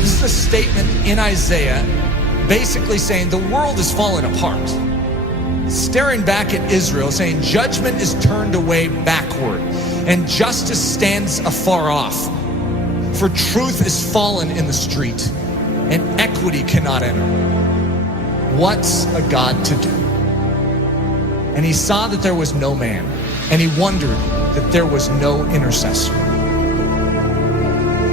This is a statement in Isaiah basically saying the world is falling apart. Staring back at Israel, saying judgment is turned away backward and justice stands afar off. For truth is fallen in the street and equity cannot enter. What's a God to do? And he saw that there was no man, and he wondered that there was no intercessor.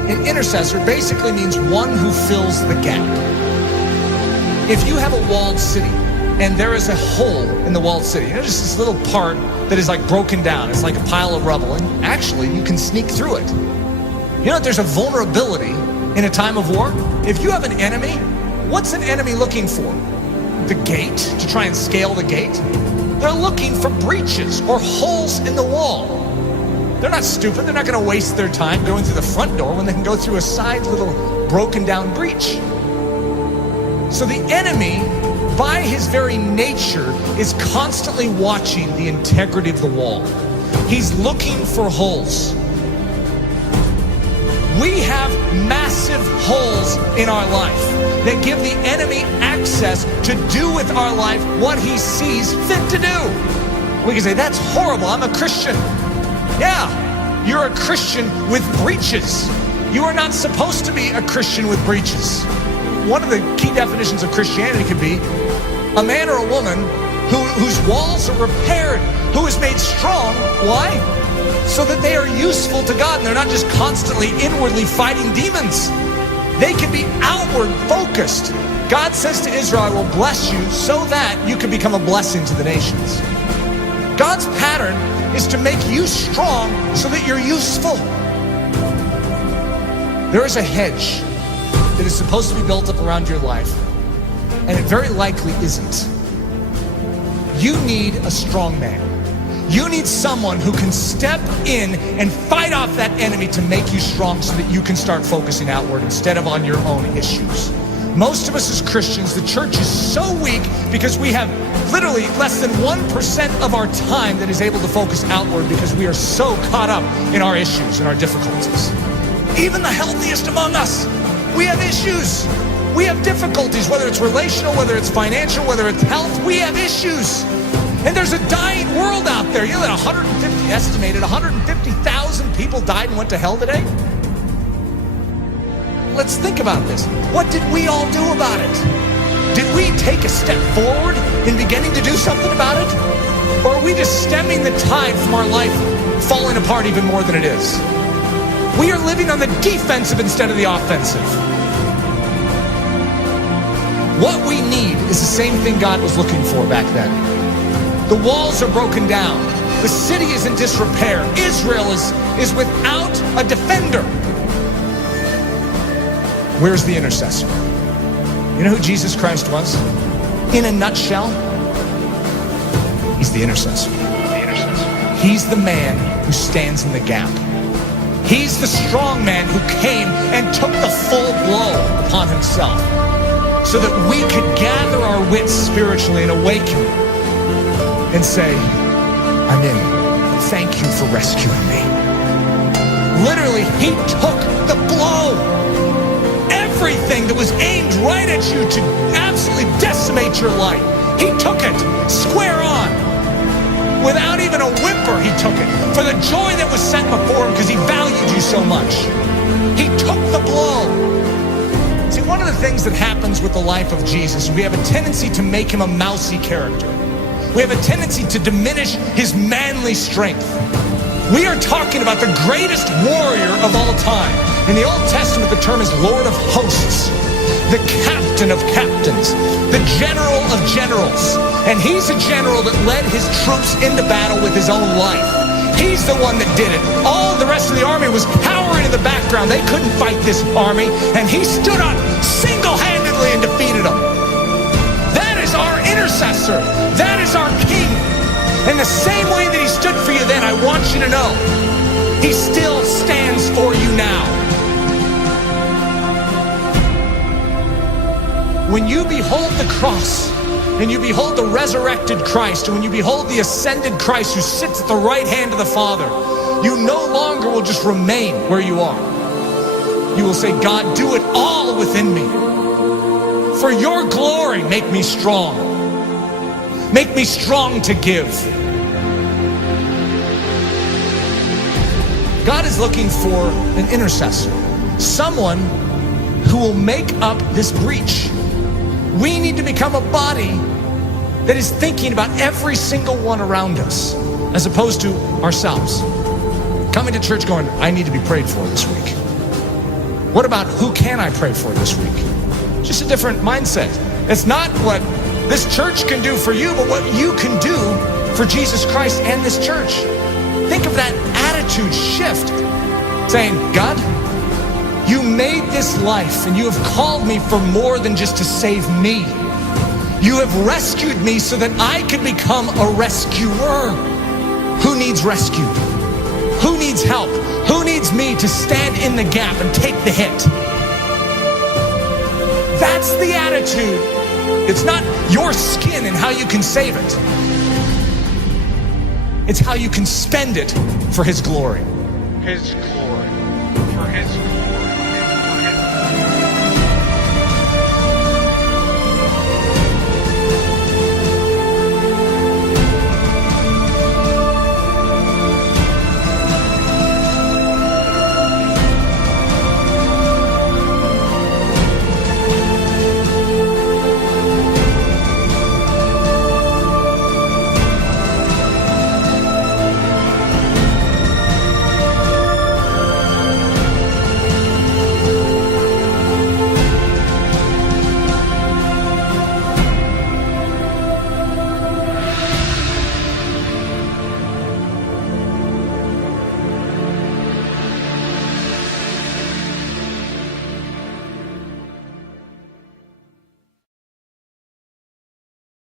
An intercessor basically means one who fills the gap. If you have a walled city and there is a hole in the walled city, you know, just this little part that is like broken down, it's like a pile of rubble, and actually you can sneak through it. You know that there's a vulnerability in a time of war? If you have an enemy, what's an enemy looking for? The gate, to try and scale the gate? They're looking for breaches or holes in the wall. They're not stupid. They're not going to waste their time going through the front door when they can go through a side little broken down breach. So the enemy, by his very nature, is constantly watching the integrity of the wall. He's looking for holes. We have massive holes in our life that give the enemy access to do with our life what he sees fit to do. We can say, that's horrible, I'm a Christian. Yeah, you're a Christian with breaches. You are not supposed to be a Christian with breaches. One of the key definitions of Christianity could be a man or a woman whose walls are repaired, who is made strong. Why? So that they are useful to God and they're not just constantly inwardly fighting demons. They can be outward focused. God says to Israel, I will bless you so that you can become a blessing to the nations. God's pattern is to make you strong so that you're useful. There is a hedge that is supposed to be built up around your life, and it very likely isn't. You need a strong man. You need someone who can step in and fight off that enemy to make you strong so that you can start focusing outward instead of on your own issues. Most of us as Christians, the church is so weak because we have literally less than 1% of our time that is able to focus outward because we are so caught up in our issues and our difficulties. Even the healthiest among us, we have issues. We have difficulties, whether it's relational, whether it's financial, whether it's health, we have issues. And there's a dying world out there. You know that estimated 150,000 people died and went to hell today? Let's think about this. What did we all do about it? Did we take a step forward in beginning to do something about it? Or are we just stemming the tide from our life falling apart even more than it is? We are living on the defensive instead of the offensive. What we need is the same thing God was looking for back then. The walls are broken down. The city is in disrepair. Israel is without a defender. Where's the intercessor? You know who Jesus Christ was? In a nutshell, he's the intercessor. He's the man who stands in the gap. He's the strong man who came and took the full blow upon himself so that we could gather our wits spiritually and awaken and say, I'm in. Thank you for rescuing me. Literally, he took the blow. Everything that was aimed right at you to absolutely decimate your life, he took it square on. Without even a whimper, he took it. For the joy that was set before him because he valued you so much. He took the blow. See, one of the things that happens with the life of Jesus, we have a tendency to make him a mousy character. We have a tendency to diminish his manly strength. We are talking about the greatest warrior of all time. In the Old Testament, the term is Lord of Hosts, the captain of captains, the general of generals. And he's a general that led his troops into battle with his own life. He's the one that did it. All the rest of the army was cowering in the background. They couldn't fight this army, and he stood up single-handedly and defeated them. That is our intercessor. That is our king. In the same way that he stood for you then, I want you to know, he still stands for you now. When you behold the cross, and you behold the resurrected Christ, and when you behold the ascended Christ who sits at the right hand of the Father, you no longer will just remain where you are. You will say, God, do it all within me. For your glory, make me strong. Make me strong to give. God is looking for an intercessor, someone who will make up this breach. We need to become a body that is thinking about every single one around us, as opposed to ourselves. Coming to church going, I need to be prayed for this week. What about who can I pray for this week? Just a different mindset. It's not what this church can do for you, but what you can do for Jesus Christ and this church. Think of that attitude shift, saying, God, you made this life and you have called me for more than just to save me. You have rescued me so that I can become a rescuer. Who needs rescue? Who needs help? Who needs me to stand in the gap and take the hit? That's the attitude. It's not your skin and how you can save it. It's how you can spend it for His glory. His glory. For His glory.